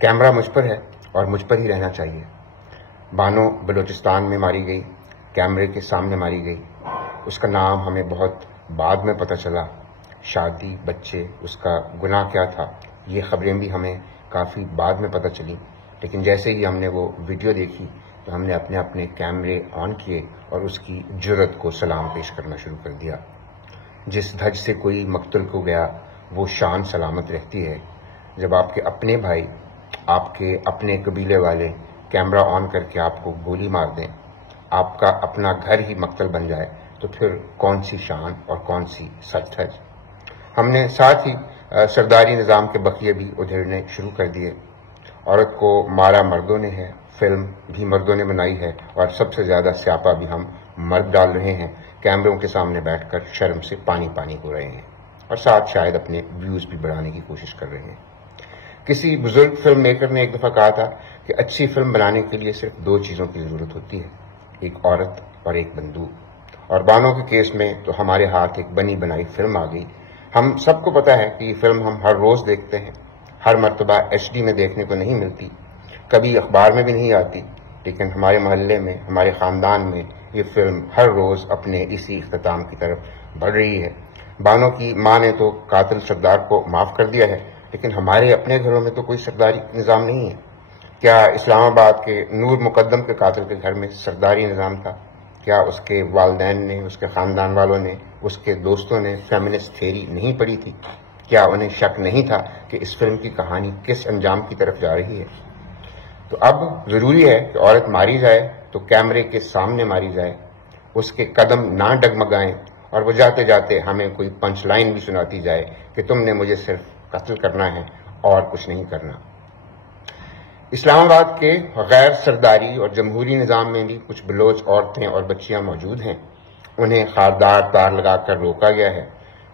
Camera مجھ پر ہے اور مجھ پر ہی رہنا چاہیے۔ بانو بلوچستان میں ماری گئی، کیمرے کے سامنے ماری گئی۔ اس کا نام ہمیں بہت بعد میں پتہ چلا، شادی، بچے، اس کا گناہ کیا تھا، یہ خبریں بھی ہمیں کافی بعد میں پتہ چلی۔ لیکن جیسے ہی ہم نے وہ ویڈیو دیکھی تو ہم نے اپنے کیمرے آن کیے اور اس کی جرأت کو سلام پیش کرنا شروع کر دیا۔ جس دھج سے کوئی مقتل کو گیا وہ شان سلامت رہتی ہے۔ جب آپ کے اپنے بھائی، آپ کے اپنے قبیلے والے کیمرہ آن کر کے آپ کو گولی مار دیں، آپ کا اپنا گھر ہی مقتل بن جائے، تو پھر کون سی شان اور کون سی سچ دھج۔ ہم نے ساتھ ہی سرداری نظام کے بقیے بھی ادھیڑنے شروع کر دیے۔ عورت کو مارا مردوں نے ہے، فلم بھی مردوں نے بنائی ہے، اور سب سے زیادہ سیاپا بھی ہم مرد ڈال رہے ہیں، کیمروں کے سامنے بیٹھ کر شرم سے پانی پانی ہو رہے ہیں، اور ساتھ شاید اپنے ویوز بھی بڑھانے کی کوشش کر رہے ہیں۔ کسی بزرگ فلم میکر نے ایک دفعہ کہا تھا کہ اچھی فلم بنانے کے لیے صرف 2 چیزوں کی ضرورت ہوتی ہے، ایک عورت اور ایک بندوق۔ اور بانو کے کیس میں تو ہمارے ہاتھ ایک بنی بنائی فلم آ گئی۔ ہم سب کو پتا ہے کہ یہ فلم ہم ہر روز دیکھتے ہیں، ہر مرتبہ HD میں دیکھنے کو نہیں ملتی، کبھی اخبار میں بھی نہیں آتی، لیکن ہمارے محلے میں، ہمارے خاندان میں یہ فلم ہر روز اپنے اسی اختتام کی طرف بڑھ رہی ہے۔ بانو کی ماں نے تو قاتل سردار کو معاف کر دیا ہے، لیکن ہمارے اپنے گھروں میں تو کوئی سرداری نظام نہیں ہے۔ کیا اسلام آباد کے نور مقدم کے قاتل کے گھر میں سرداری نظام تھا؟ کیا اس کے والدین نے، اس کے خاندان والوں نے، اس کے دوستوں نے فیمنسٹ تھیوری نہیں پڑھی تھی؟ کیا انہیں شک نہیں تھا کہ اس فلم کی کہانی کس انجام کی طرف جا رہی ہے؟ تو اب ضروری ہے کہ عورت ماری جائے تو کیمرے کے سامنے ماری جائے، اس کے قدم نہ ڈگمگائیں، اور وہ جاتے جاتے ہمیں کوئی پنچ لائن بھی سناتی جائے کہ تم نے مجھے صرف قتل کرنا ہے اور کچھ نہیں کرنا۔ اسلام آباد کے غیر سرداری اور جمہوری نظام میں بھی کچھ بلوچ عورتیں اور بچیاں موجود ہیں۔ انہیں خاردار تار لگا کر روکا گیا ہے۔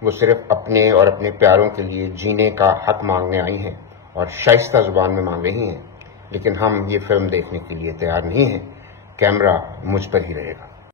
وہ صرف اپنے اور اپنے پیاروں کے لیے جینے کا حق مانگنے آئی ہیں اور شائستہ زبان میں مانگ رہی ہیں، لیکن ہم یہ فلم دیکھنے کے لیے تیار نہیں ہیں۔ کیمرہ مجھ پر ہی رہے گا۔